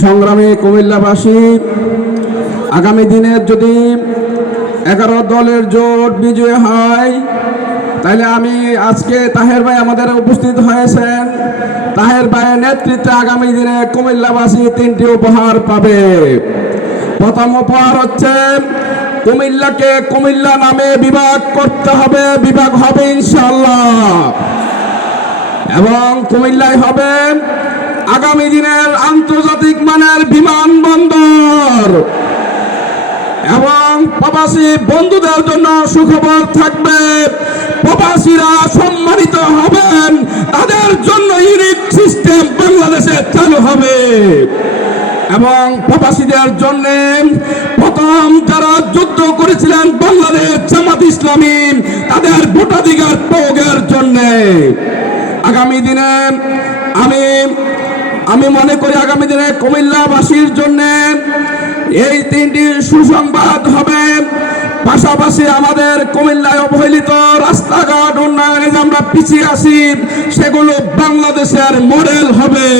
সংগ্রামী কুমিল্লাবাসী, আগামী দিনে যদি 11 দলের জোট বিজয় হয়, তাহলে আমি আজকে তাহের ভাই আমাদের উপস্থিত হয়েছেন। তাহের ভাইয়ের নেতৃত্বে আগামী দিনে কুমিল্লাবাসী 3টি উপহার পাবে। প্রথম উপহার হচ্ছে কুমিল্লাকে কুমিল্লা নামে বিভাগ করতে হবে, বিভাগ হবে ইনশাআল্লাহ, এবং কুমিল্লায় হবে আগামী দিনের আন্তর্জাতিক মানের বিমানবন্দর। এবং প্রবাসী বন্ধুদের জন্য সুখবর থাকবে, প্রবাসীরা সম্মানিত হবেন, তাদের জন্য ইউনিট সিস্টেম বাংলাদেশে চালু হবে। এবং প্রবাসীদের জন্য প্রথম যারা যুদ্ধ করেছিলেন বাংলাদেশ জামাত ইসলামী, তাদের ভোটাধিকার প্রয়োগের জন্য আগামী দিনে আমি মনে করি আগামী দিনে কুমিল্লাবাসীর জন্য এই 3টি সুসংবাদ হবে। পাশাপাশি আমাদের কুমিল্লায় অবহেলিত রাস্তাঘাট উন্নয়নে আমরা পিছিয়ে আছি, সেগুলো বাংলাদেশের মডেল হবে।